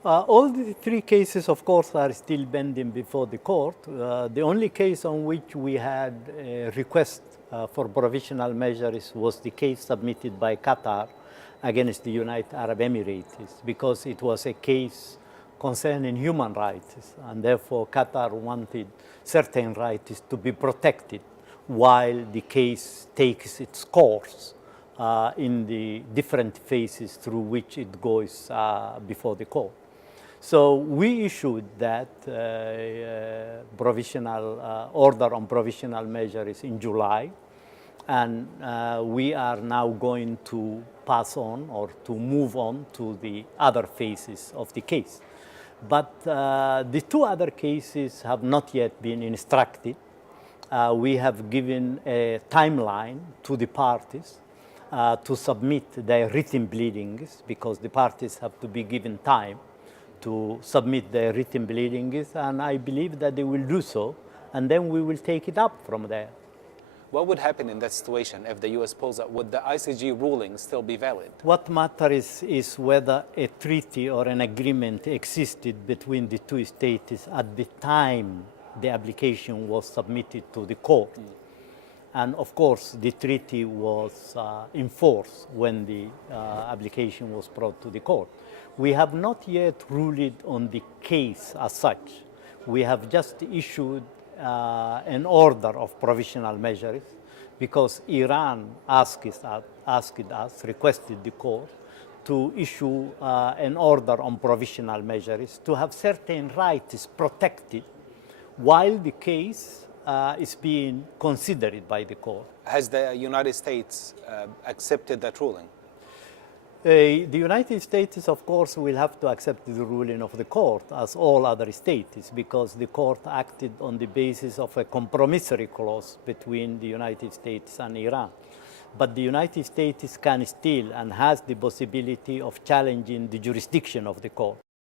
All the three cases, of course, are still pending before the court. The only case on which we had a request for provisional measures was the case submitted by Qatar against the United Arab Emirates, because it was a case concerning human rights, and therefore Qatar wanted certain rights to be protected while the case takes its course in the different phases through which it goes before the court. So we issued that provisional order on provisional measures in July, and we are now going to pass on or to move on to the other phases of the case. But the two other cases have not yet been instructed. We have given a timeline to the parties to submit their written pleadings, because the parties have to be given time to submit their written pleadings, and I believe that they will do so, and then we will take it up from there. What would happen in that situation if the U.S. pulls out? Would the ICJ ruling still be valid? What matters is whether a treaty or an agreement existed between the two states at the time the application was submitted to the court. And of course, the treaty was in force when the application was brought to the court. We have not yet ruled on the case as such. We have just issued an order of provisional measures, because Iran requested the court to issue an order on provisional measures to have certain rights protected while the case is being considered by the court. Has the United States accepted that ruling? The United States, of course, will have to accept the ruling of the court, as all other states, because the court acted on the basis of a compromissory clause between the United States and Iran. But the United States can still and has the possibility of challenging the jurisdiction of the court.